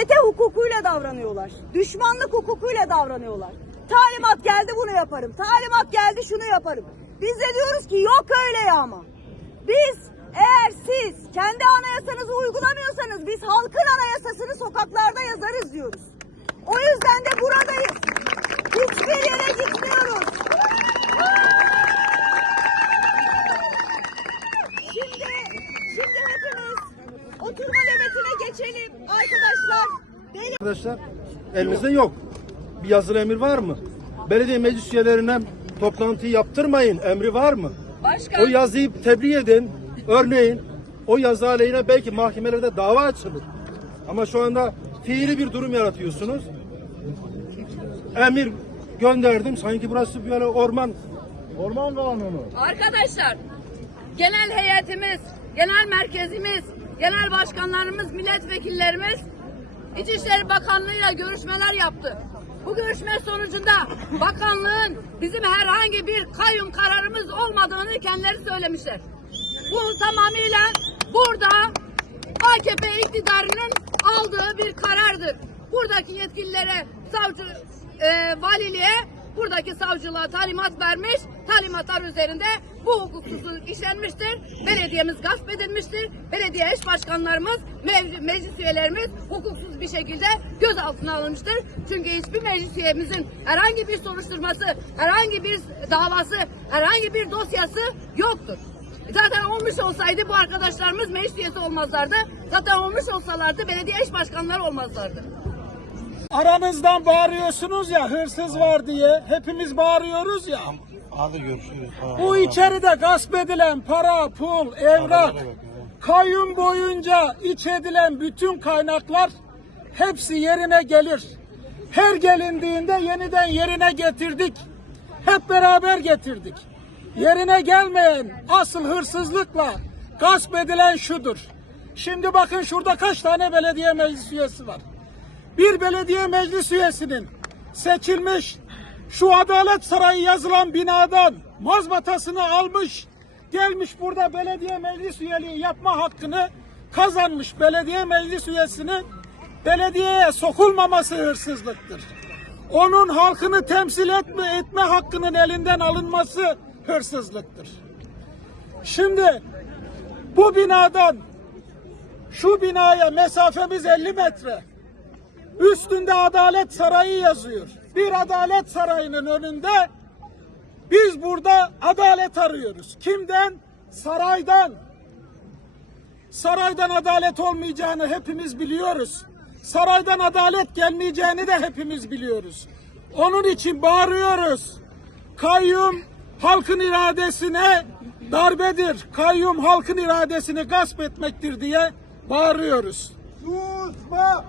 çete hukukuyla davranıyorlar. Düşmanlık hukukuyla davranıyorlar. Talimat geldi bunu yaparım. Talimat geldi şunu yaparım. Biz de diyoruz ki yok öyle ya ama. Biz eğer siz kendi anayasanızı uygulamıyorsanız biz halkın anayasasını sokaklarda yazarız diyoruz. O yüzden de buradayız. Hiçbir yere gitmiyoruz. Şimdi, şimdi hepimiz oturma geçelim arkadaşlar. Benim Arkadaşlar elimizde yok. Bir yazılı emir var mı? Belediye meclis üyelerine toplantıyı yaptırmayın emri var mı? başkan O yazıyı tebliğ edin. Örneğin o yazı aleyhine belki mahkemelerde dava açılır. Ama şu anda fiili bir durum yaratıyorsunuz. Emir gönderdim. Sanki burası böyle orman. Orman kanunu. Arkadaşlar, genel heyetimiz, genel merkezimiz, genel başkanlarımız, milletvekillerimiz İçişleri Bakanlığı'yla görüşmeler yaptı. Bu görüşme sonucunda bakanlığın bizim herhangi bir kayyum kararımız olmadığını kendileri söylemişler. Bu tamamıyla burada AKP iktidarının aldığı bir karardır. Buradaki yetkililere, savcı, e, valiliğe, buradaki savcılığa talimat vermiş, talimatlar üzerinde bu hukuksuzluk işlenmiştir. Belediyemiz gasp edilmiştir. Belediye eş başkanlarımız, meclis üyelerimiz hukuksuz bir şekilde gözaltına alınmıştır. Çünkü hiçbir meclis üyemizin herhangi bir soruşturması, herhangi bir davası, herhangi bir dosyası yoktur. Zaten olmuş olsaydı bu arkadaşlarımız meclis üyesi olmazlardı. Zaten olmuş olsalardı belediye eş başkanları olmazlardı. Aranızdan bağırıyorsunuz ya hırsız var diye. Hepimiz bağırıyoruz ya. Hadi görüşürüz. Bu içeride gasp edilen para, pul, evrak, kayyum boyunca iç edilen bütün kaynaklar hepsi yerine gelir. Her gelindiğinde yeniden yerine getirdik. Hep beraber getirdik. Yerine gelmeyen asıl hırsızlıkla gasp edilen şudur. Şimdi bakın şurada kaç tane belediye meclis üyesi var. Bir belediye meclis üyesinin seçilmiş şu Adalet Sarayı yazılan binadan mazbatasını almış gelmiş burada belediye meclis üyeliği yapma hakkını kazanmış belediye meclis üyesinin belediyeye sokulmaması hırsızlıktır. Onun halkını temsil etme, etme hakkının elinden alınması hırsızlıktır. Şimdi bu binadan şu binaya mesafemiz 50 metre. Üstünde Adalet Sarayı yazıyor. Bir Adalet Sarayı'nın önünde biz burada adalet arıyoruz. Kimden? Saraydan. Saraydan adalet olmayacağını hepimiz biliyoruz. Saraydan adalet gelmeyeceğini de hepimiz biliyoruz. Onun için bağırıyoruz. Kayyum halkın iradesine darbedir. Kayyum halkın iradesini gasp etmektir diye bağırıyoruz. Susma!